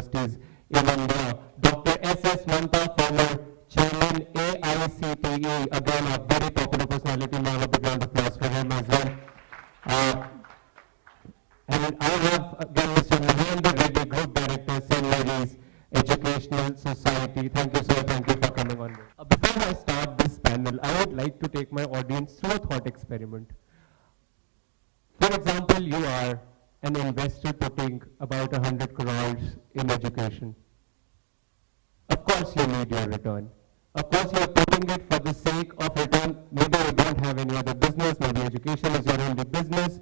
universities in India. Dr. S.S. Manta, former chairman AICTE, again a very popular personality, now a big round of applause for him as well. And I have again Mr. Mahendra Reddy, Group Director, St. Mary's Educational Society. Thank you, sir. Thank you for coming on. Before I start this panel, I would like to take my audience through a thought experiment. For example, you are an investor putting about 100 crores in education. Of course, you need your return. Of course, you are putting it for the sake of return. Maybe you don't have any other business. Maybe education is your only business.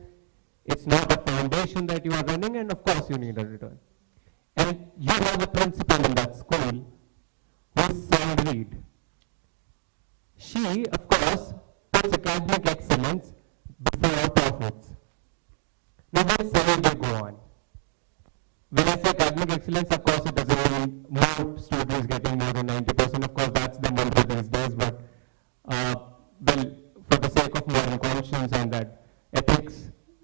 It's not a foundation that you are running, and of course, you need a return. And you have a principal in that school who's salaried. She, of course, puts academic excellence before profits. Now, when salary will go on? When I say academic excellence, of course, it doesn't mean more students getting more than 90%. Of course, that's the mantra these days. But, well, for the sake of modern conscience and that ethics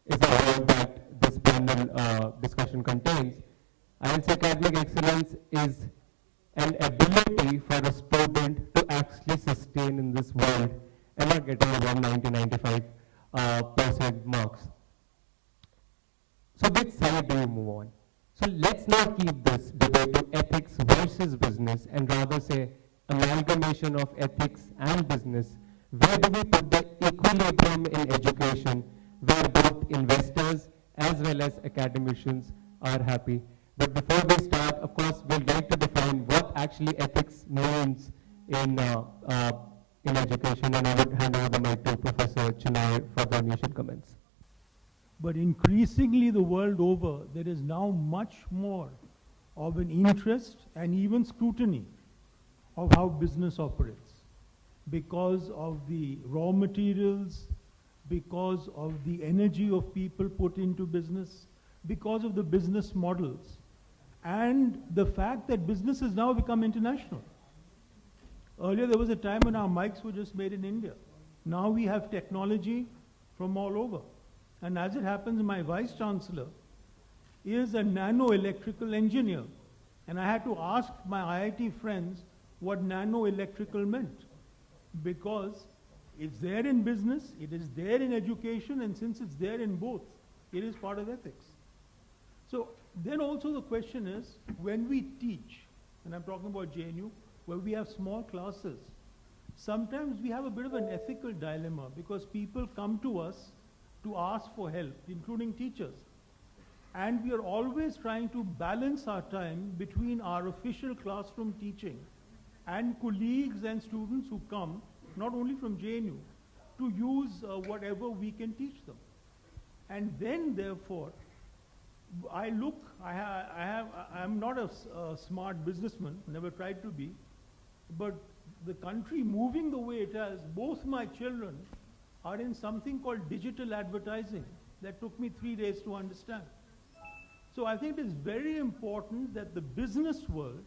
is a word that this panel discussion contains, I will say academic excellence is an ability for a student to actually sustain in this world and not getting around 90-95% marks. So which side do you move on? So let's not keep this debate to ethics versus business and rather say amalgamation of ethics and business. Where do we put the equilibrium in education where both investors as well as academicians are happy? But before we start, of course, we'd like to define what actually ethics means in education, and I would hand over the mic to Professor Chennai for the initial comments. But increasingly the world over, there is now much more of an interest and even scrutiny of how business operates because of the raw materials, because of the energy of people put into business, because of the business models, and the fact that business has now become international. Earlier there was a time when our mics were just made in India. Now we have technology from all over. And as it happens, my Vice Chancellor is a nano-electrical engineer. And I had to ask my IIT friends what nano-electrical meant. Because it's there in business, it is there in education, and since it's there in both, it is part of ethics. So then also the question is, when we teach, and I'm talking about JNU, where we have small classes, sometimes we have a bit of an ethical dilemma because people come to us to ask for help, including teachers. And we are always trying to balance our time between our official classroom teaching and colleagues and students who come, not only from JNU, to use whatever we can teach them. And then, therefore, I'm not a smart businessman, never tried to be, but the country moving the way it has, both my children are in something called digital advertising that took me 3 days to understand. So I think it is very important that the business world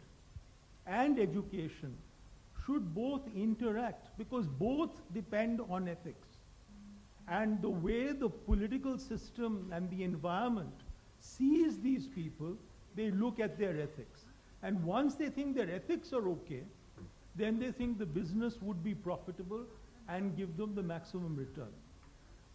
and education should both interact because both depend on ethics. And the way the political system and the environment sees these people, they look at their ethics. And once they think their ethics are okay, then they think the business would be profitable and give them the maximum return.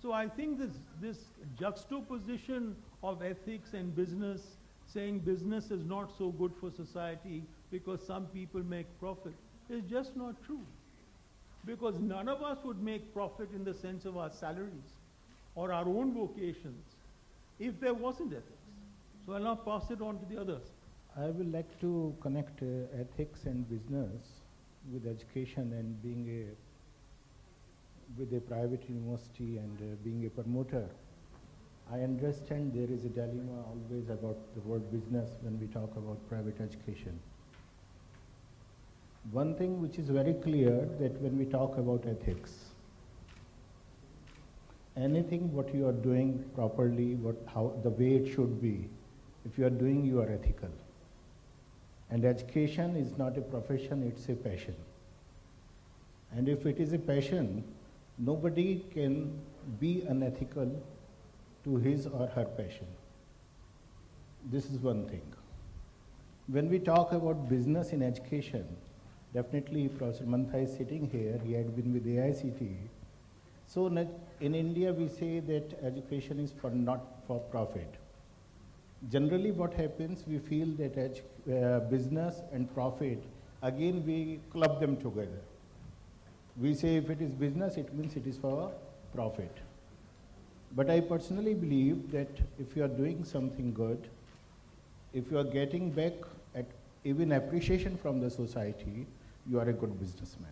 So I think this juxtaposition of ethics and business, saying business is not so good for society because some people make profit, is just not true. Because none of us would make profit in the sense of our salaries or our own vocations if there wasn't ethics. So I'll now pass it on to the others. I would like to connect ethics and business with education and being with a private university and being a promoter. I understand there is a dilemma always about the word business when we talk about private education. One thing which is very clear that when we talk about ethics, anything what you are doing properly, the way it should be, if you are doing, you are ethical. And education is not a profession, it's a passion. And if it is a passion, nobody can be unethical to his or her passion. This is one thing. When we talk about business in education, definitely Professor Mantha is sitting here, he had been with AICTE. So in India we say that education is for not for profit. Generally what happens, we feel that business and profit, again we club them together. We say if it is business, it means it is for profit. But I personally believe that if you are doing something good, if you are getting back at even appreciation from the society, you are a good businessman.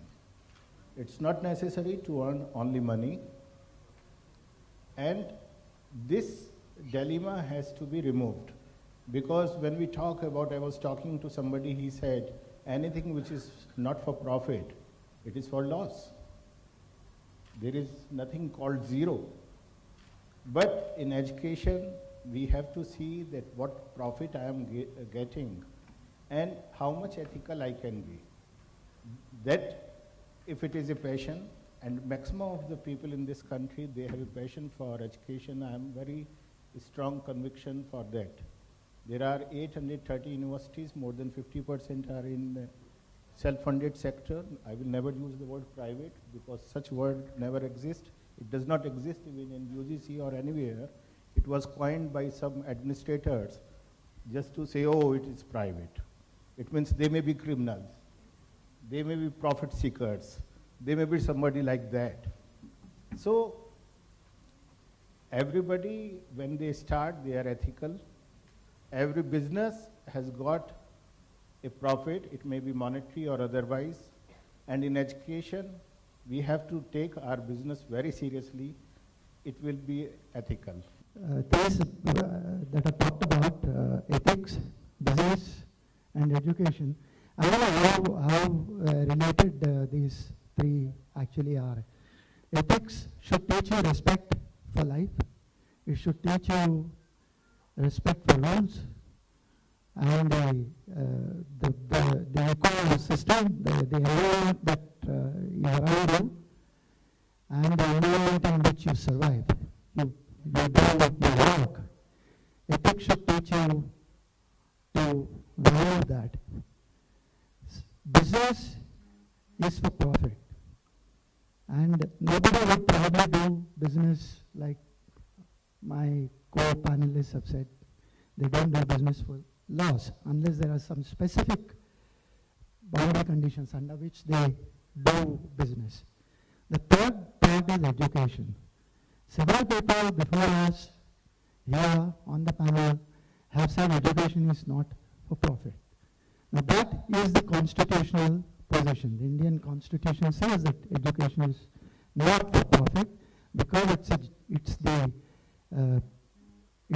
It's not necessary to earn only money. And this dilemma has to be removed. Because when we talk about, I was talking to somebody, he said, anything which is not for profit, it is for loss. There is nothing called zero. But in education, we have to see that what profit I am getting and how much ethical I can be. That if it is a passion, and maximum of the people in this country, they have a passion for education, I am very strong conviction for that. There are 830 universities, more than 50% are in self-funded sector. I will never use the word private because such word never exists. It does not exist even in UGC or anywhere. It was coined by some administrators just to say, oh, it is private. It means they may be criminals. They may be profit seekers. They may be somebody like that. So everybody, when they start, they are ethical. Every business has got a profit. It may be monetary or otherwise. And in education, we have to take our business very seriously. It will be ethical. Things that are talked about, ethics, business, and education. I don't know how related these three actually are. Ethics should teach you respect for life. It should teach you respect for rules and the ecosystem, the environment that is around you, and the environment in which you survive. You do your work. Ethics should teach you to value that. Business is for profit. And nobody would probably do business like my co-panelists have said. They don't do business for loss unless there are some specific boundary conditions under which they do business. The third part is education. Several people before us here on the panel have said education is not for profit. Now that is the constitutional position. The Indian Constitution says that education is not for profit because it's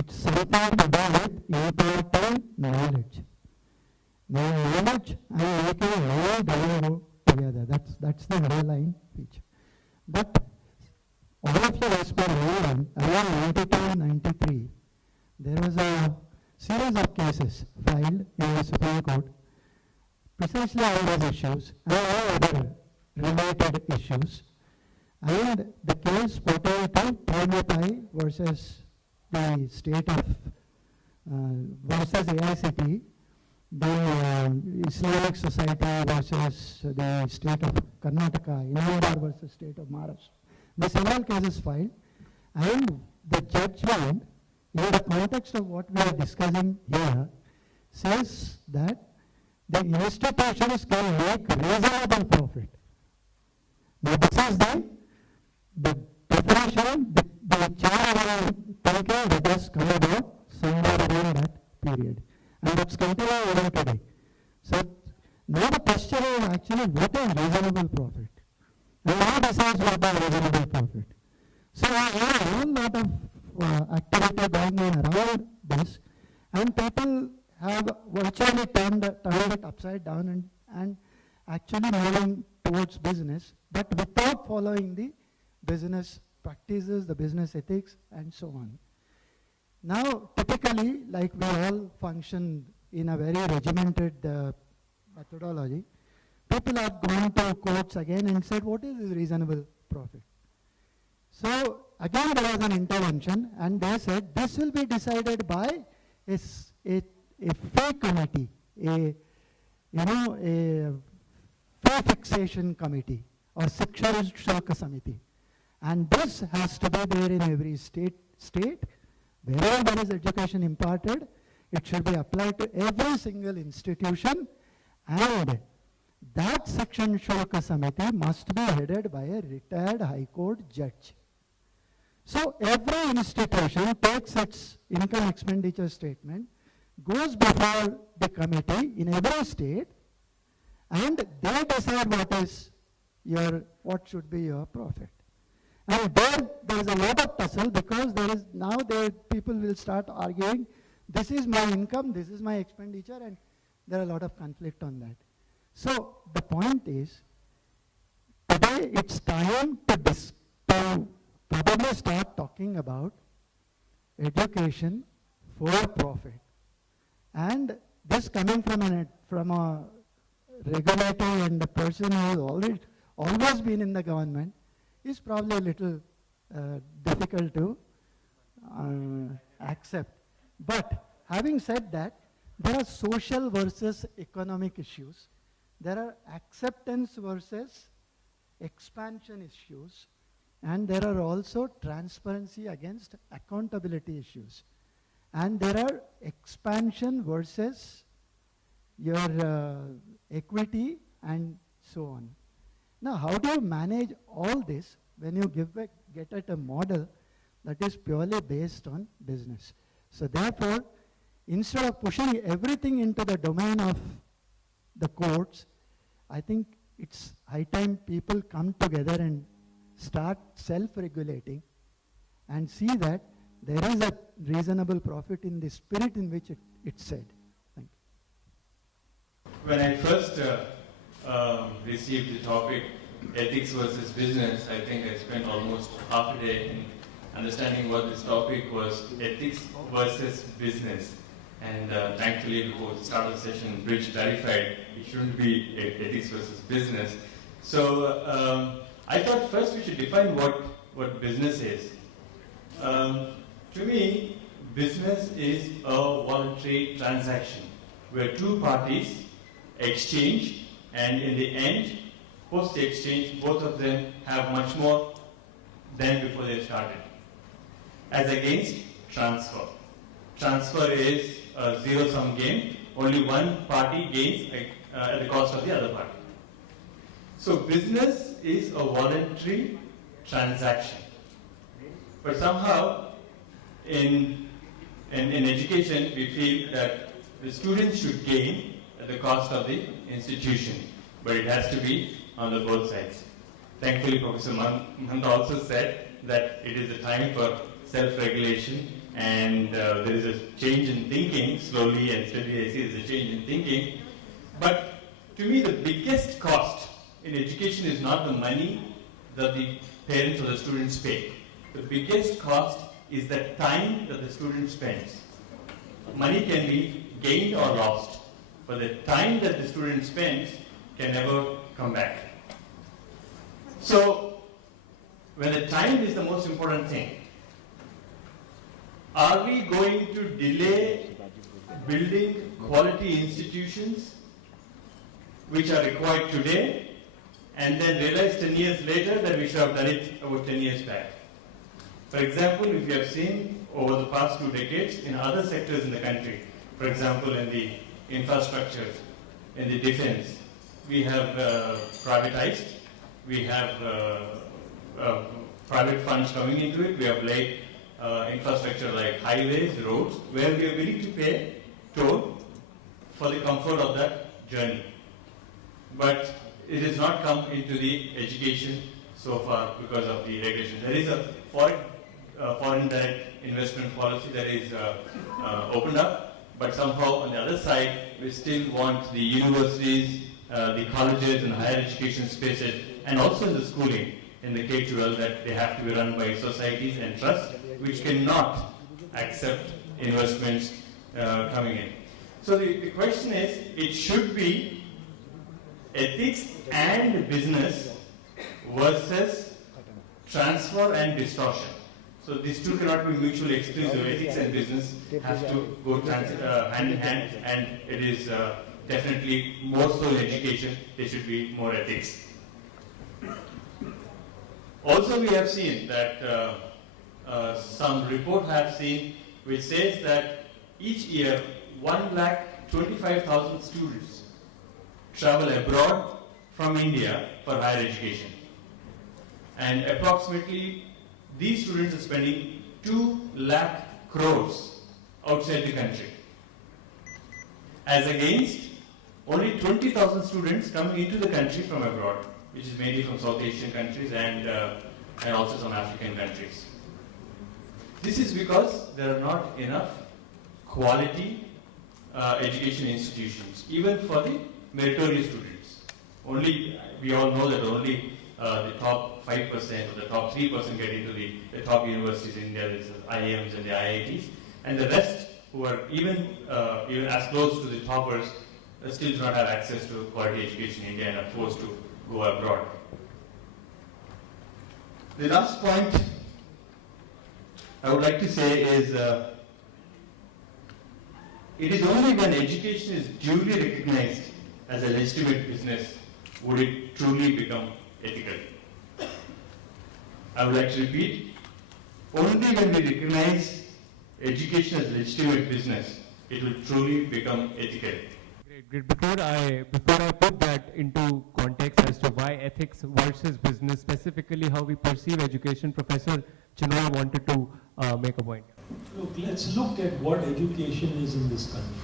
something to do with imparting knowledge. Now knowledge and making knowledge doesn't go together. That's the underlying feature. But all of you must be remembering, around 92-93, there was a series of cases filed in the Supreme Court precisely on those issues and all other related issues. And the case pertained to PMFI versus the state of, versus AICTE, the Islamic Society versus the state of Karnataka, Inamdar versus state of Maharashtra. The several cases filed, and the judgment, in the context of what we are discussing here, says that the institutions can make reasonable profit. Now this is the definition, the chair thinking that has come about somewhere around that period. And that's continuing even today. So now the question is actually what is reasonable profit? And now decides what is reasonable profit. So we have a whole lot of activity going on around this, and people have virtually turned it upside down and actually moving towards business, but without following the business practices, the business ethics, and so on. Now, typically, like we all function in a very regimented methodology, people have gone to courts again and said, what is this reasonable profit? So, again there was an intervention, and they said this will be decided by a fee committee a fee fixation committee or Shiksha Shulka Samiti. And this has to be there in every state. Wherever there is education imparted, it should be applied to every single institution, and that Shiksha Shulka Samiti must be headed by a retired High Court judge. So every institution takes its income expenditure statement, goes before the committee in every state, and they decide what should be your profit. And there is a lot of tussle, because people will start arguing, this is my income, this is my expenditure, and there are a lot of conflict on that. So the point is, today it's time to probably start talking about education for profit. And this coming from a regulator and a person who has always been in the government is probably a little difficult to accept. But having said that, there are social versus economic issues. There are acceptance versus expansion issues. And there are also transparency against accountability issues. And there are expansion versus your equity and so on. Now, how do you manage all this when you get at a model that is purely based on business? So therefore, instead of pushing everything into the domain of the courts, I think it's high time people come together and start self-regulating and see that there is a reasonable profit in the spirit in which it's said. Thank you. When I first received the topic, ethics versus business, I think I spent almost half a day in understanding what this topic was, ethics versus business. And thankfully, before the start of the session, Bridge clarified it shouldn't be ethics versus business. So I thought first we should define what business is. To me, business is a voluntary transaction where two parties exchange, and in the end, post the exchange, both of them have much more than before they started. As against transfer. Transfer is a zero-sum game. Only one party gains at the cost of the other party. So business is a voluntary transaction. But somehow, in education, we feel that the students should gain at the cost of the institution. But it has to be on the both sides. Thankfully, Professor Mahanta also said that it is a time for self-regulation, and there is a change in thinking. Slowly and steadily I see there is a change in thinking. But to me, the biggest cost in education is not the money that the parents or the students pay. The biggest cost is the time that the student spends. Money can be gained or lost, but the time that the student spends can never come back. So, when the time is the most important thing, are we going to delay building quality institutions which are required today and then realize 10 years later that we should have done it about 10 years back? For example, if you have seen over the past 2 decades in other sectors in the country, for example in the infrastructure, in the defense, we have privatized, we have private funds coming into it, we have laid infrastructure like highways, roads, where we are willing to pay toll for the comfort of that journey. But it has not come into the education so far because of the regulation. There is a foreign direct investment policy that is opened up, but somehow on the other side, we still want the universities, the colleges and higher education spaces, and also in the schooling, in the K-12, that they have to be run by societies and trusts, which cannot accept investments coming in. So the question is, it should be ethics and business versus transfer and distortion. So these two cannot be mutually exclusive. Ethics and business have to go hand in hand, and it is definitely more so in education, there should be more ethics. Also, we have seen that some report I have seen which says that each year 1,25,000 students travel abroad from India for higher education. And approximately these students are spending 2 lakh crores outside the country. As against only 20,000 students coming into the country from abroad, which is mainly from South Asian countries and also some African countries. This is because there are not enough quality education institutions, even for the meritorious students. We all know that only the top 5% or the top 3% get into the top universities in India, the IIMs and the IITs, and the rest who are even as close to the toppers still do not have access to quality education in India and are forced to go abroad. The last point I would like to say is it is only when education is duly recognized as a legitimate business would it truly become ethical. I would like to repeat, only when we recognize education as legitimate business, it will truly become ethical. Great. Before I put that into context as to why ethics versus business, specifically how we perceive education, Professor Chinoy wanted to make a point. Look, let's look at what education is in this country.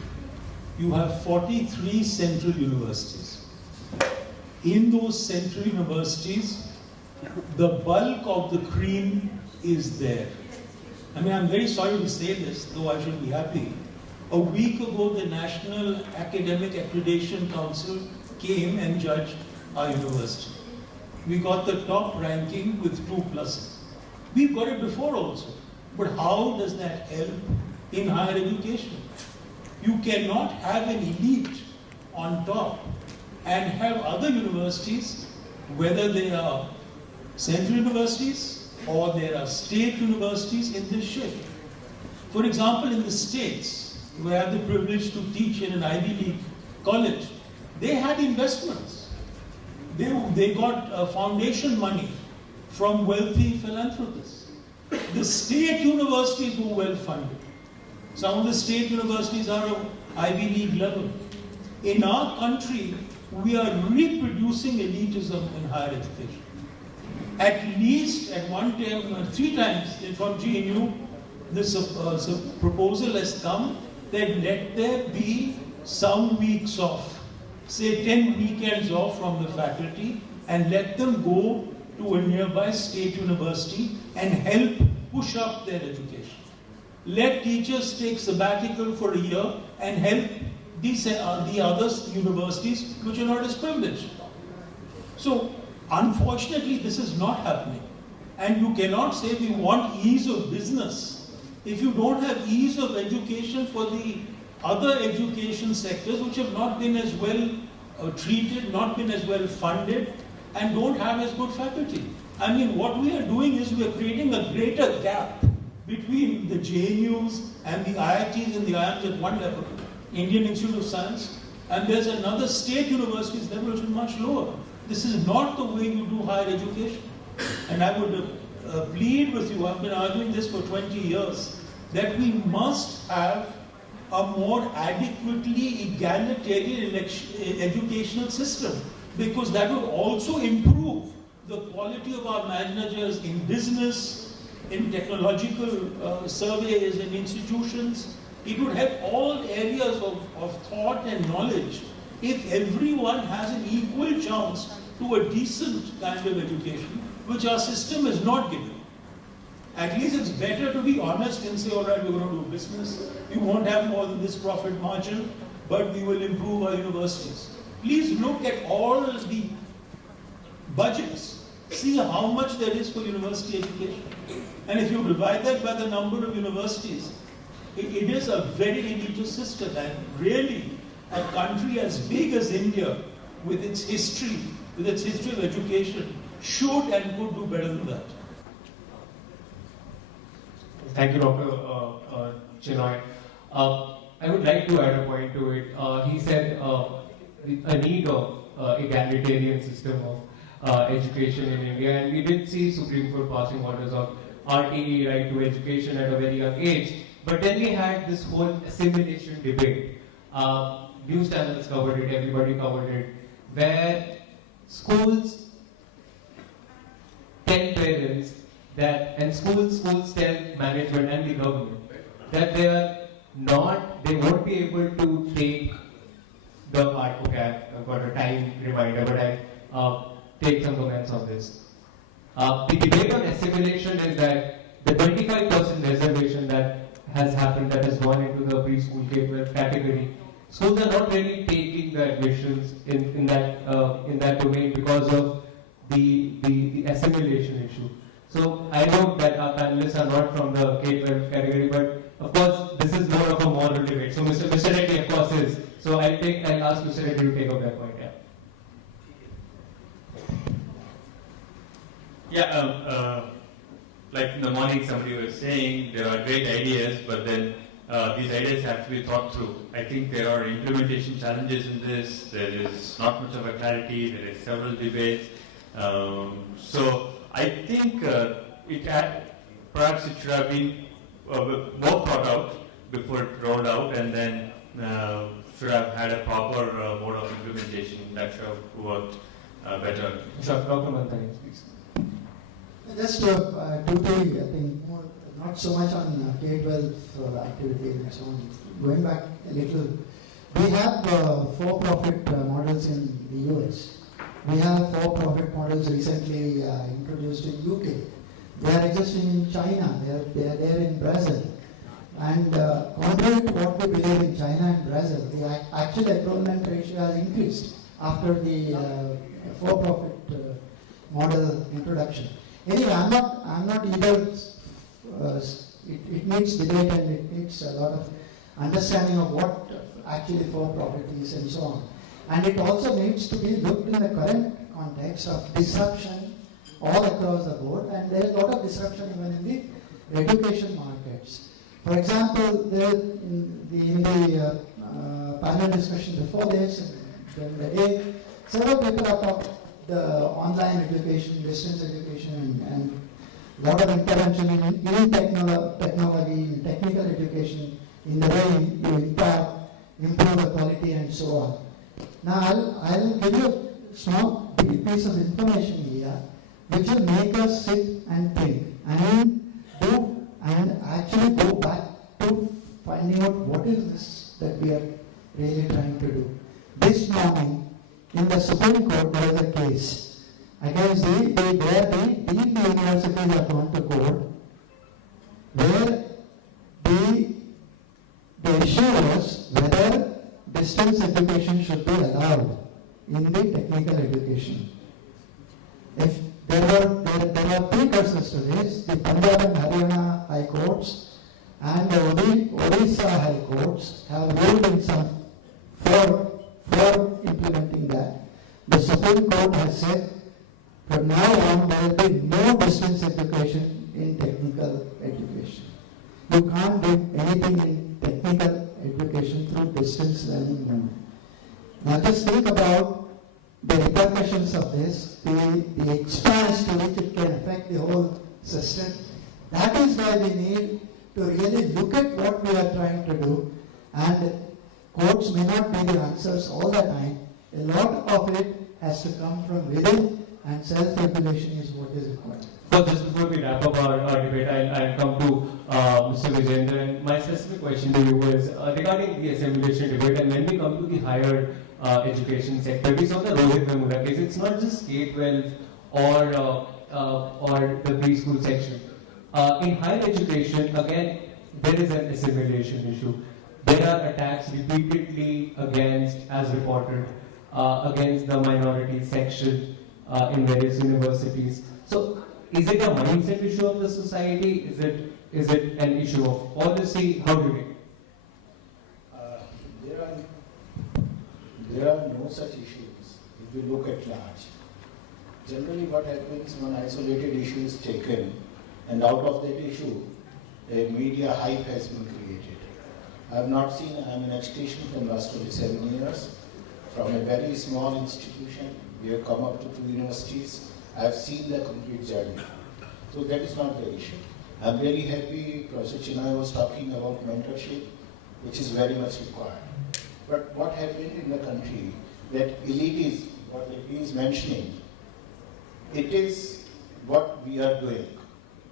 You have 43 central universities. In those central universities, the bulk of the cream is there. I mean, I'm very sorry to say this, though I should be happy. A week ago, the National Academic Accreditation Council came and judged our university. We got the top ranking with 2+. We've got it before also. But how does that help in higher education? You cannot have an elite on top and have other universities, whether they are central universities or there are state universities, in this shape. For example, in the States, where I have the privilege to teach in an Ivy League college, they had investments. They got foundation money from wealthy philanthropists. The state universities were well funded. Some of the state universities are of Ivy League level. In our country, we are reproducing elitism in higher education. At least at one time, 3 times from GNU, this proposal has come that let there be some weeks off, say 10 weekends off from the faculty, and let them go to a nearby state university and help push up their education. Let teachers take sabbatical for a year and help the other universities which are not as privileged. So, unfortunately, this is not happening. And you cannot say we want ease of business if you don't have ease of education for the other education sectors which have not been as well treated, not been as well funded, and don't have as good faculty. I mean, what we are doing is we are creating a greater gap between the JNUs and the IITs and the IIMs at one level, Indian Institute of Science, and there's another state universities level which is much lower. This is not the way you do higher education. And I would plead with you, I've been arguing this for 20 years, that we must have a more adequately egalitarian educational system, because that will also improve the quality of our managers in business, in technological surveys and institutions. It would help all areas of thought and knowledge if everyone has an equal chance to a decent kind of education, which our system is not given. At least it's better to be honest and say, all right, we're going to do business. We won't have more than this profit margin, but we will improve our universities. Please look at all the budgets. See how much there is for university education. And if you divide that by the number of universities, it is a very elitist system. And really, a country as big as India, with its history of education, should and could do better than that. Thank you, Dr. Chinoy. I would like to add a point to it. He said a need of egalitarian system of education in India, and we did see Supreme Court passing orders of RTE, right to education, at a very young age. But then we had this whole assimilation debate. News channels covered it, everybody covered it, where schools tell parents that, and schools tell management and the government that they won't be able to take the art. Okay, I've got a time reminder, but I take some comments on this. The debate on assimilation is that the 25% reservation that has happened, that has gone into the preschool K-12 category, schools are not really taking the admissions in that domain because of the assimilation issue. So I know that our panelists are not from the K-12 category, but of course this is more of a moral debate. So Mr. Reddy of course is. So I'll ask Mr. Reddy to take up that point. Like in the morning somebody was saying, there are great ideas, but then these ideas have to be thought through. I think there are implementation challenges in this. There is not much of a clarity. There is several debates. So I think perhaps it should have been more thought out before it rolled out, and then should have had a proper mode of implementation that should have worked better. Dr. Mantani, please. Just two, three, I think, more, not so much on K-12 activities and so on. Going back a little, we have for-profit models in the US. We have for-profit models recently introduced in UK. They are existing in China. They are there in Brazil. And contrary to what we believe in China and Brazil, the actual enrollment ratio has increased after the for-profit model introduction. Anyway, I'm not either. It needs debate and it needs a lot of understanding of what actually for-profit is and so on. And it also needs to be looked in the current context of disruption all across the board, and there is a lot of disruption even in the education markets. For example, in the panel discussion before this, during the day, several people have talked the online education, distance education, and a lot of intervention in technology, in technical education, in the way you improve the quality and so on. Now, I'll give you a small piece of information here, which will make us sit and think and actually go back to finding out what is this that we are really trying to do. This morning, in the Supreme Court, there was a case against where the deemed universities have gone to court, where the issue was whether distance education should be allowed in the technical education. If there are precursors to this, the Punjab and Haryana High Courts and the Odisha High Courts have ruled in some for implementing that. The Supreme Court has said from now on there will be no distance education in technical education. You can't do anything in technical education through distance learning mode. Now just think about the repercussions of this, the expanse to which it can affect the whole system. That is why we need to really look at what we are trying to do, and courts may not be the answers all the time. A lot of it has to come from within, and self-regulation is what is required. So just before we wrap up our debate, I'll come to Mr. Vijendra, and my specific question to you is regarding the assimilation debate, and when we come to the higher education sector, we saw the Rohit Vemula case. It's not just K-12 or the preschool section. In higher education, again, there is an assimilation issue. There are attacks repeatedly against, as reported, against the minority section in various universities. So, is it a mindset issue of the society? Is it an issue of policy? How do you read it? There are no such issues if you look at large. Generally what happens, one isolated issue is taken, and out of that issue a media hype has been created. I have not seen, I am in education from last 27 years, from a very small institution, we have come up to 2 universities. I have seen the complete journey. So that is not the issue. I am really happy Professor Chinay was talking about mentorship, which is very much required. But what happened in the country, that elitism, what he is mentioning, it is what we are doing.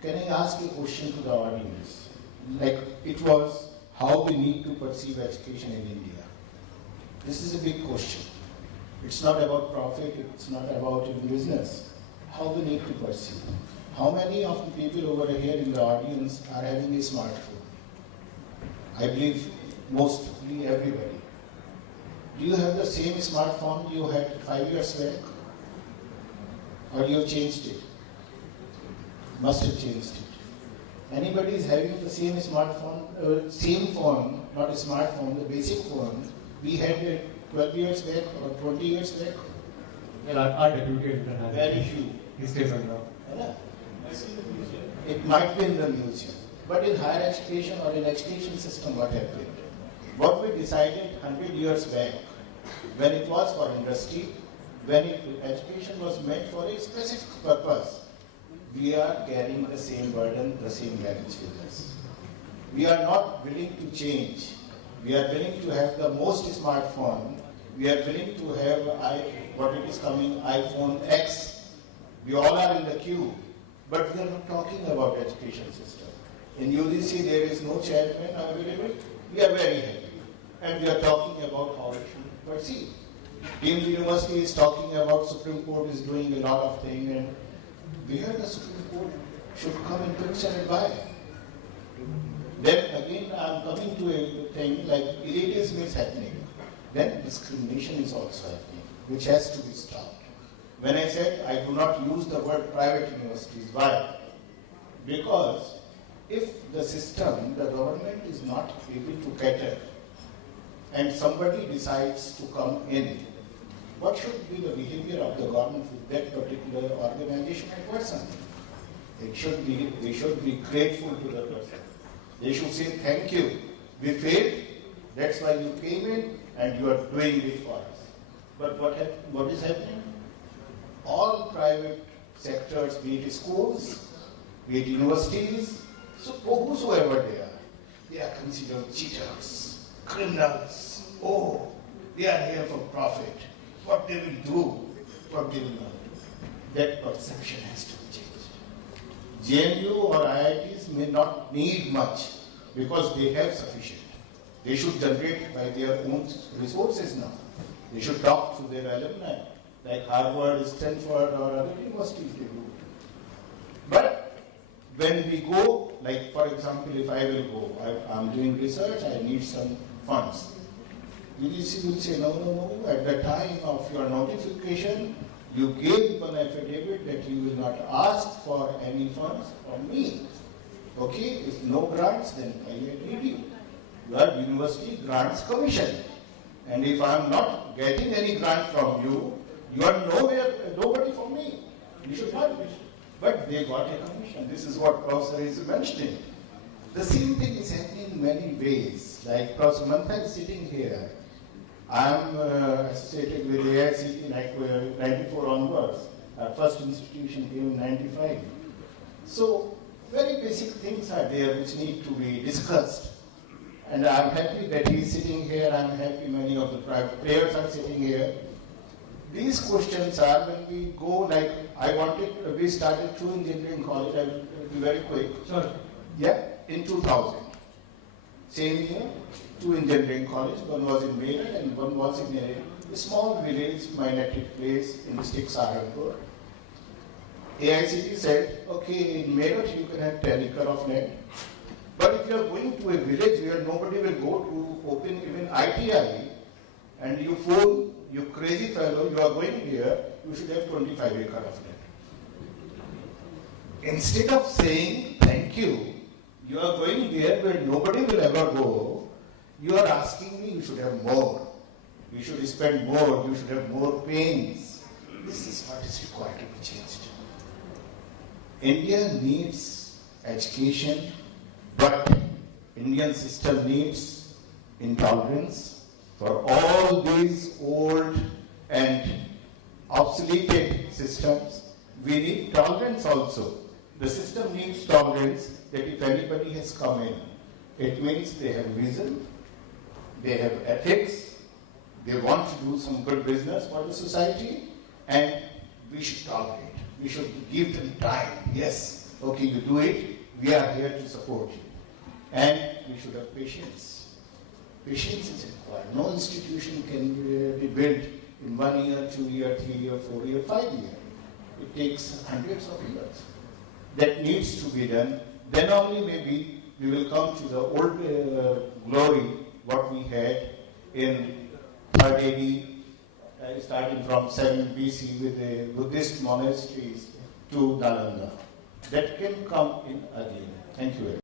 Can I ask a question to the audience? Like it was how we need to perceive education in India. This is a big question. It's not about profit, it's not about even business. How we need to perceive. How many of the people over here in the audience are having a smartphone? I believe mostly everybody. Do you have the same smartphone you had 5 years back? Or you have changed it? Must have changed it. Anybody is having the same smartphone, same phone, not a smartphone, the basic phone we had 12 years back or 20 years back? Well, our deputy has Very few. He stays on ground. Yeah. It might be in the museum. But in higher education or in education system, what happened? What we decided 100 years back, when it was for industry, when education was meant for a specific purpose, we are carrying the same burden, the same baggage with us. We are not willing to change. We are willing to have the most smartphone. We are willing to have what it is coming, iPhone X. We all are in the queue, but we are not talking about education system. In UGC, there is no chairman available. We are very happy. And we are talking about how it should proceed. Deemed University is talking about Supreme Court is doing a lot of things, and where the Supreme Court should come in picture and buy. Then again, I am coming to a thing like elitism is happening. Then discrimination is also happening, which has to be stopped. When I said I do not use the word private universities, why? Because if the system, the government is not able to cater, and somebody decides to come in, what should be the behavior of the government with that particular organization or person? They should be grateful to the person. They should say, thank you. We failed, that's why you came in and you are doing it for us. But what is happening? All private sectors, be it schools, be it universities, so whosoever they are considered cheaters, criminals. Oh, they are here for profit. What they will do, what they will not do. That perception has to be changed. JNU or IITs may not need much because they have sufficient. They should generate by their own resources now. They should talk to their alumni, like Harvard, Stanford, or other universities they do. But when we go, like for example, if I will go, I'm doing research, I need some funds. UGC will say, no, at the time of your notification, you gave an affidavit that you will not ask for any funds from me. Okay, if no grants, then I agree you. You are University Grants Commission. And if I am not getting any grant from you, you are nobody for me. You should not be. But they got a commission. This is what Professor is mentioning. The same thing is happening in many ways. Like Professor Mantha is sitting here. I am associated with AICT like 94 onwards. Our first institution came in 95. So very basic things are there which need to be discussed. And I'm happy that he's sitting here. I'm happy many of the private players are sitting here. These questions are when we go like, we started 2 engineering college. I will be very quick. Sure. Yeah, in 2000. Same year, 2 engineering college. One was in Meerut and one was in a small village, minority place in district Saharanpur. AICT said, okay, in Meerut you can have 10 acres of land. But if you are going to a village where nobody will go to open even ITI, and you fool, you crazy fellow, you are going here, you should have 25 acres of land. Instead of saying thank you, you are going there where nobody will ever go, you are asking me you should have more. You should spend more, you should have more pains. This is what is required to be changed. India needs education, but Indian system needs intolerance, for all these old and obsoleted systems. We need tolerance also. The system needs tolerance that if anybody has come in, it means they have vision, they have ethics, they want to do some good business for the society, and we should tolerate. We should give them time. Yes, okay, you do it, we are here to support you. And we should have patience. Patience is required. No institution can be built in 1 year, 2 year, 3 year, 4 year, 5 year. It takes hundreds of years. That needs to be done. Then only maybe we will come to the old glory, what we had in 3rd AD, starting from 7 BC with the Buddhist monasteries to Nalanda. That can come in again. Thank you very much.